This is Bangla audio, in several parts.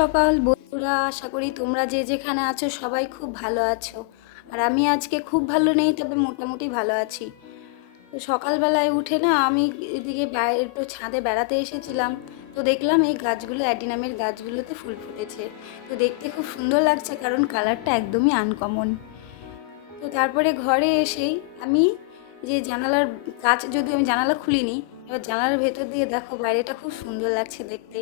সকাল বন্ধুরা, আশা করি তোমরা যে যেখানে আছো সবাই খুব ভালো আছো। আর আমি আজকে খুব ভালো নেই, তবে মোটামুটি ভালো আছি। তো সকালবেলায় উঠে না আমি এদিকে বাইরে একটু ছাদে বেড়াতে এসেছিলাম। তো দেখলাম এই গাছগুলো অ্যাডিনামের গাছগুলোতে ফুল ফুটেছে। তো দেখতে খুব সুন্দর লাগছে, কারণ কালারটা একদমই আনকমন। তো তারপরে ঘরে এসেই আমি যে জানালার কাচ, যদিও আমি জানালা খুলিনি, এবার জানালার ভেতর দিয়ে দেখো বাইরেটা খুব সুন্দর লাগছে দেখতে।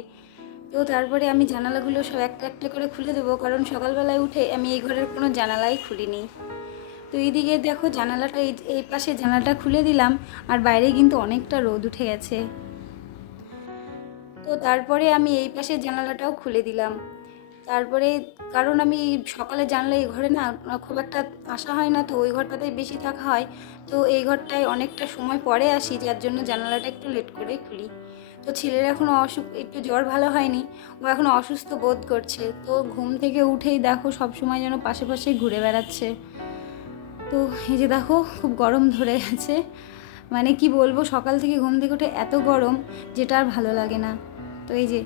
তো তারপরে আমি জানালাগুলো সব একটা একটা করে খুলে দেবো, কারণ সকালবেলায় উঠে আমি এই ঘরের কোনো জানালাই খুলিনি। তো এইদিকে দেখো জানালাটা এই পাশে জানালাটা খুলে দিলাম, আর বাইরে কিন্তু অনেকটা রোদ উঠে গেছে। তো তারপরে আমি এই পাশের জানালাটাও খুলে দিলাম। তারপরে কারণ আমি সকালে জানলা এই ঘরে না খুব একটা আসা হয় না, তো ওই ঘরটাতেই বেশি থাকা হয়। তো এই ঘরটায় অনেকটা সময় পরে আসি, যার জন্য জানালাটা একটু লেট করে খুলি। তো ছেলের এখনও একটু জ্বর ভালো হয়নি, ও এখনও অসুস্থ বোধ করছে। তো ঘুম থেকে উঠেই দেখো সব সময় যেন পাশে পাশেই ঘুরে বেড়াচ্ছে। তো এই যে দেখো খুব গরম ধরে গেছে, মানে কি বলবো, সকাল থেকে ঘুম থেকে উঠে এত গরম যেটা আর ভালো লাগে না। তো এই যে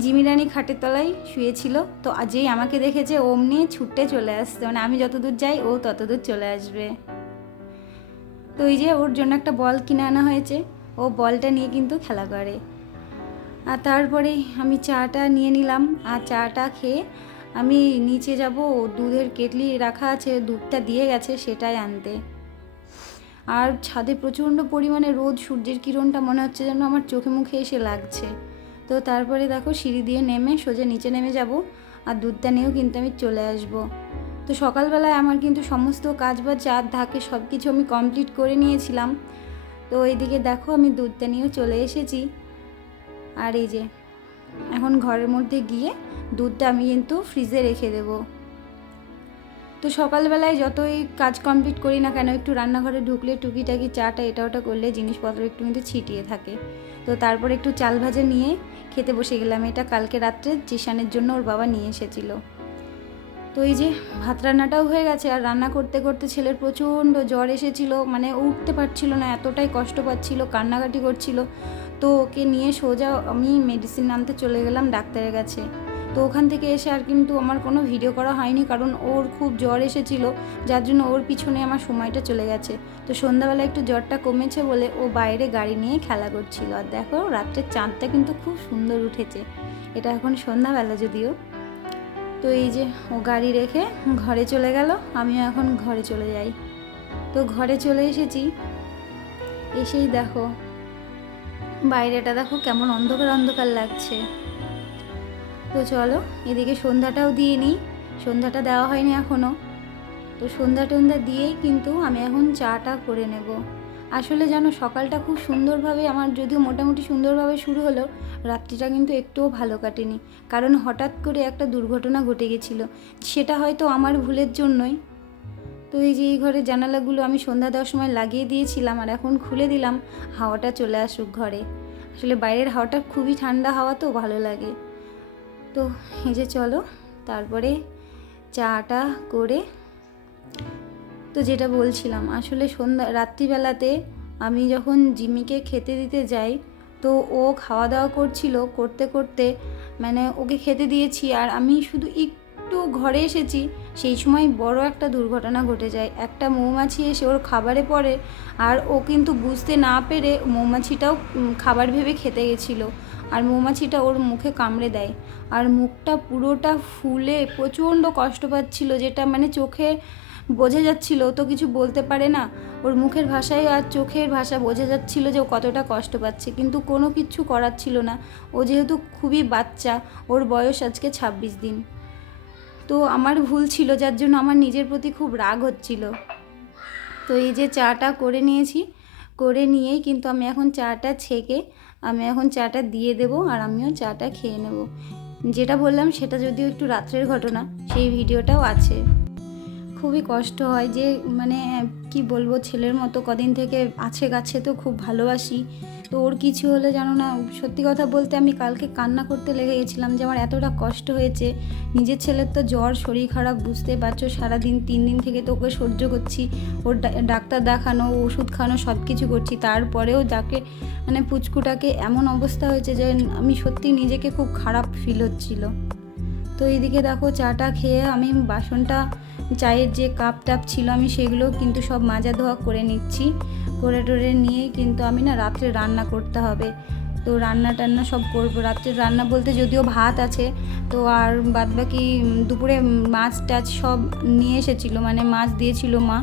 জিমি রানী খাটের তলায় শুয়েছিল, তো আজই আমাকে দেখেছে অমনি ছুটে চলে আসছে, মানে আমি যতদূর যাই ও ততদূর চলে আসবে। তো এই যে ওর জন্য একটা বল কিনে আনা হয়েছে, ও বলটা নিয়ে কিন্তু খেলা করে। আর তারপরে আমি চাটা নিয়ে নিলাম, আর চাটা খেয়ে আমি নিচে যাব, দুধের কেটলি রাখা আছে, দুধটা দিয়ে গেছে সেটাই আনতে। আর ছাদে প্রচণ্ড পরিমাণে রোদ, সূর্যের কিরণটা মনে হচ্ছে যেন আমার চোখে মুখে এসে লাগছে। তো তারপরে দেখো সিঁড়ি দিয়ে নেমে সোজা নিচে নেমে যাব, আর দুধটা নিয়েও কিন্তু আমি চলে আসব। তো সকালবেলায় আমার কিন্তু সমস্ত কাজ বা চাঁদ ধাকে সব কিছু আমি কমপ্লিট করে নিয়েছিলাম। তো এইদিকে দেখো আমি দুধটা নিয়েও চলে এসেছি। আর এই যে এখন ঘরের মধ্যে গিয়ে দুধটা আমি কিন্তু ফ্রিজে রেখে দেবো। তো সকালবেলায় যতই কাজ কমপ্লিট করি না কেন, একটু রান্নাঘরে ঢুকলে টুকিটাকি চাটা এটা ওটা করলে জিনিসপত্র একটু কিন্তু ছিটিয়ে থাকে। তো তারপর একটু চাল ভাজা নিয়ে খেতে বসে গেলাম। এটা কালকে রাত্রে জিশানের জন্য ওর বাবা নিয়ে এসেছিল। তো এই যে ভাত রান্নাটাও হয়ে গেছে, আর রান্না করতে করতে ছেলের প্রচণ্ড জ্বর এসেছিল, মানে ও উঠতে পারছিল না, এতটাই কষ্ট পাচ্ছিল, কান্নাকাটি করছিল। তো ওকে নিয়ে সোজা আমি মেডিসিন আনতে চলে গেলাম ডাক্তারের কাছে। তো ওখান থেকে এসে আর কিন্তু আমার কোনো ভিডিও করা হয়নি, কারণ ওর খুব জ্বর এসেছিল, যার জন্য ওর পিছনে আমার সময়টা চলে গেছে। তো সন্ধ্যাবেলা একটু জ্বরটা কমেছে বলে ও বাইরে গাড়ি নিয়ে খেলা করছিল। আর দেখো রাত্রের চাঁদটা কিন্তু খুব সুন্দর উঠেছে, এটা এখন সন্ধ্যাবেলা যদিও। তো এই যে ও গাড়ি রেখে ঘরে চলে গেল, আমিও এখন ঘরে চলে যাই। তো ঘরে চলে এসেছি, এসেই দেখো বাইরেটা দেখো কেমন অন্ধকার অন্ধকার লাগছে। তো চলো এদিকে সন্ধ্যাটাও দিয়ে নিই, সন্ধ্যাটা দেওয়া হয়নি এখনও। তো সন্ধ্যা টন্ধ্যা দিয়েই কিন্তু আমি এখন চাটা করে নেব। আসলে জানো সকালটা খুব সুন্দরভাবে আমার, যদিও মোটামুটি সুন্দরভাবে শুরু হলো, রাত্রিটা কিন্তু একটুও ভালো কাটেনি, কারণ হঠাৎ করে একটা দুর্ঘটনা ঘটে গেছিলো, সেটা হয়তো আমার ভুলের জন্যই। তো এই যে এই ঘরের জানালাগুলো আমি সন্ধ্যা দেওয়ার সময় লাগিয়ে দিয়েছিলাম, আর এখন খুলে দিলাম হাওয়াটা চলে আসুক ঘরে। আসলে বাইরের হাওয়াটা খুবই ঠান্ডা হাওয়া, তো ভালো লাগে। তো এই যে চলো তারপরে চাটা করে, তো যেটা বলছিলাম, আসলে রাত্রিবেলাতে আমি যখন জিমিকে খেতে দিতে যাই, তো ও খাওয়া দাওয়া করছিল, করতে করতে মানে ওকে খেতে দিয়েছি, আর আমি শুধু একটু ঘরে এসেছি, সেই সময় বড় একটা দুর্ঘটনা ঘটে যায়। একটা মৌমাছি এসে ওর খাবারে পড়ে, আর ও কিন্তু বুঝতে না পেরে মৌমাছিটাও খাবার ভেবে খেতে গেছিলো, আর মৌমাছিটা ওর মুখে কামড়ে দেয়, আর মুখটা পুরোটা ফুলে প্রচণ্ড কষ্ট পাচ্ছিল, যেটা মানে চোখে বোঝা যাচ্ছিল। তো কিছু বলতে পারে না, ওর মুখের ভাষায় আর চোখের ভাষা বোঝা যাচ্ছিল যে ও কতটা কষ্ট পাচ্ছে, কিন্তু কোনো কিছু করার ছিল না। ও যেহেতু খুবই বাচ্চা, ওর বয়স আজকে 26 দিন। তো আমার ভুল ছিল, যার জন্য আমার নিজের প্রতি খুব রাগ হচ্ছিল। তো এই যে চাটা করে নিয়েছি, করে নিয়েই কিন্তু আমি এখন চাটা ছেঁকে আমি এখন চাটা দিয়ে দেব, আর আমিও চাটা খেয়ে নেব। যেটা বললাম সেটা যদিও একটু রাত্রের ঘটনা, সেই ভিডিওটাও আছে। খুবই কষ্ট হয় যে, মানে কি বলবো, ছেলের মতো কদিন থেকে আছে কাছে, তো খুব ভালোবাসি। তো ওর কিছু হলে জানো না, সত্যি কথা বলতে আমি কালকে কান্না করতে লেগে গেছিলাম যে আমার এতটা কষ্ট হয়েছে। নিজের ছেলের তো জ্বর, শরীর খারাপ, বুঝতে পারছো, সারাদিন 3 দিন থেকে তো ওকে সহ্য করছি, ওর ডাক্তার দেখানো, ওষুধ খাওয়ানো, সব কিছু করছি, তারপরেও যাকে মানে পুচকুটাকে এমন অবস্থা হয়েছে যে আমি সত্যি নিজেকে খুব খারাপ ফিল হচ্ছিল। তো এইদিকে দেখো চাটা খেয়ে আমি বাসনটা, চায়ের যে কাপ টাপ ছিল আমি সেগুলো কিন্তু সব মাজা ধোয়া করে নিচ্ছি। করে টোরে নিয়ে কিন্তু আমি না রাত্রে রান্না করতে হবে। তো রান্না টান্না সব করবো। রাত্রে রান্না বলতে যদিও ভাত আছে, তো আর বাদবাকি দুপুরে মাছ টাছ সব নিয়ে এসেছিলো, মানে মাছ দিয়েছিল মা।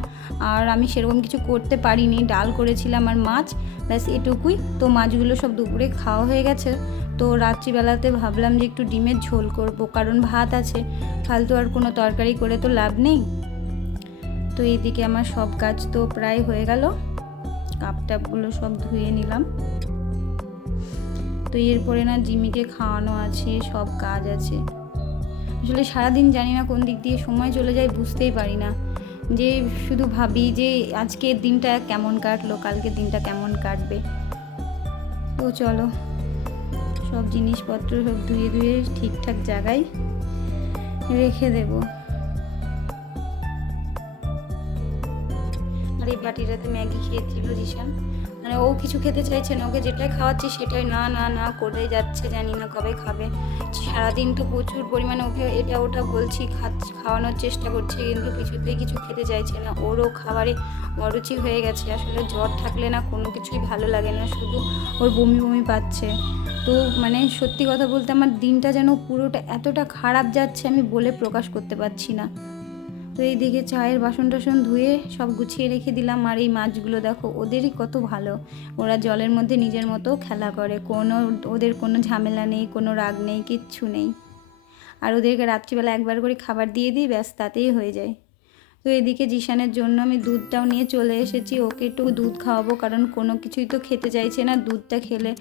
আর আমি সেরকম কিছু করতে পারিনি, ডাল করেছিলাম আর মাছ, ব্যাস এটুকুই। তো মাছগুলো সব দুপুরে খাওয়া হয়ে গেছে। তো রাত্রিবেলাতে ভাবলাম যে একটু ডিমের ঝোল করব, কারণ ভাত আছে, ফালতু আর কোনো তরকারি করে তো লাভ নেই। তো এইদিকে আমার সব কাজ তো প্রায় হয়ে গেল, কাপ টাপগুলো সব ধুয়ে নিলাম। তো এরপরে না জিমিকে খাওয়ানো আছে, সব কাজ আছে। আসলে সারাদিন জানি না কোন দিক দিয়ে সময় চলে যায় বুঝতেই পারি না, যে শুধু ভাবি যে আজকের দিনটা কেমন কাটলো, কালকের দিনটা কেমন কাটবে। তো চলো সব জিনিসপত্র সব ধুয়ে ধুয়ে ঠিকঠাক জায়গায় রেখে দেব। আর এই বাটিটাতে ম্যাগি খেয়েছিল জিশান, মানে ও কিছু খেতে চাইছে না, ওকে যেটাই খাওয়াচ্ছি সেটাই না না না করে যাচ্ছে, জানি না কবে খাবে। সারাদিন তো প্রচুর পরিমাণে ওকে এটা ওটা বলছি, খাওয়ানোর চেষ্টা করছি, কিন্তু কিছুতেই কিছু খেতে চাইছে না। ওরও খাবারে অরুচি হয়ে গেছে। আসলে জ্বর থাকলে না কোনো কিছুই ভালো লাগে না, শুধু ওর বমি বমি পাচ্ছে। তো মানে সত্যি কথা বলতে আমার দিনটা যেন পুরোটা এতটা খারাপ যাচ্ছে আমি বলে প্রকাশ করতে পারছি না। তো এইদিকে চায়ের বাসন টাসন ধুয়ে সব গুছিয়ে রেখে দিলাম। আর এই মাছগুলো দেখো, ওদেরই কত ভালো, ওরা জলের মধ্যে নিজের মতো খেলা করে, ওদের কোনো ঝামেলা নেই, কোনো রাগ নেই, কিচ্ছু নেই। আর ওদেরকে রাত্রিবেলা একবার করে খাবার দিয়ে দিই, ব্যাস তাতেই হয়ে যায়। তো এদিকে জিশানের জন্য আমি দুধটাও নিয়ে চলে এসেছি, ওকে একটু দুধ খাওয়াবো, কারণ কোনো কিছুই তো খেতে চাইছে না। দুধটা খেলে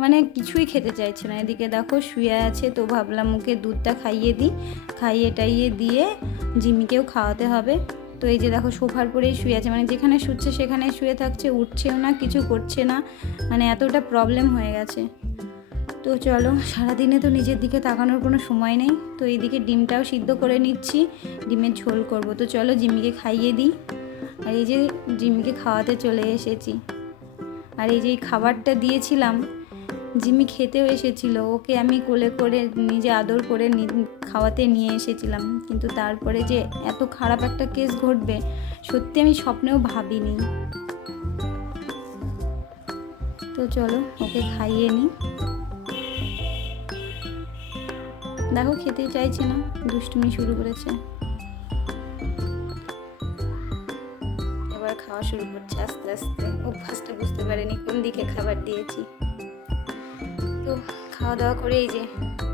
মানে কিছুই খেতে চাইছে না। এদিকে দেখো শুয়ে আছে, তো ভাবলাম ওকে দুধটা খাইয়ে দিই, খাইয়ে টাইয়ে দিয়ে জিমিকেও খাওয়াতে হবে। তো এই যে দেখো সোফার পরেই শুয়ে আছে, মানে যেখানে শুচ্ছে সেখানে শুয়ে থাকছে, উঠছেও না, কিছু করছে না, মানে এতটা প্রবলেম হয়ে গেছে। তো চলো, সারাদিনে তো নিজের দিকে তাকানোর কোনো সময় নেই। তো এইদিকে ডিমটাও সিদ্ধ করে নিচ্ছি, ডিমের ঝোল করব। তো চলো জিমিকে খাইয়ে দিই। আর এই যে জিমিকে খাওয়াতে চলে এসেছি। আর এই যে খাবারটা দিয়েছিলাম, জিমি খেতেও এসেছিল, ওকে আমি কোলে করে নিজে আদর করে খাওয়াতে নিয়ে এসেছিলাম, কিন্তু তারপরে যে এত খারাপ একটা কেস ঘটবে সত্যি আমি স্বপ্নেও ভাবিনি। তো চলো ওকে খাইয়ে নিই। দেখো খেতে চাইছে না, দুষ্টুমি শুরু করেছে, এবার খাওয়া শুরু করছে আস্তে আস্তে। অভ্যাসটা বুঝতে পারেনি কোন দিকে খাবার দিয়েছি। তো খাওয়া দাওয়া করে এই যে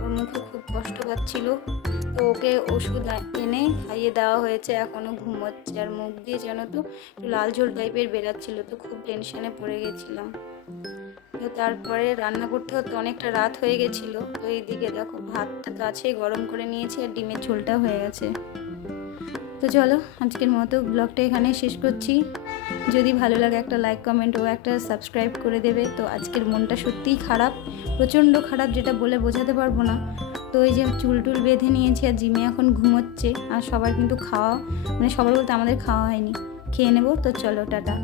ওর মুখে খুব কষ্ট পাচ্ছিল, তো ওকে ওষুধ এনে খাইয়ে দেওয়া হয়েছে, এখনও ঘুমোচ্ছে। আর মুখ দিয়ে যেন তো একটু লাল ঝোল টাইপের বেরাচ্ছিল, তো খুব টেনশনে পড়ে গেছিলাম। তো তারপরে রান্না করতে করতে অনেকটা রাত হয়ে গেছিলো। তো এইদিকে দেখো ভাতটা কাছে গরম করে নিয়েছি, আর ডিমের ঝোলটা হয়ে গেছে। তো চলো আজকের মতো ব্লগটা এখানে শেষ করছি। যদি ভালো লাগে একটা লাইক কমেন্ট ও একটা সাবস্ক্রাইব করে দেবে। তো আজকের মনটা সত্যিই খারাপ, প্রচণ্ড খারাপ, যেটা বলে বোঝাতে পারবো না। তো এই যে চুল টুল বেঁধে নিয়েছি, আর জিমে এখন ঘুমোচ্ছে। আর সবার কিন্তু খাওয়া, মানে সবার বলতে আমাদের খাওয়া হয়নি, খেয়ে নেবো। তো চলো টাটা।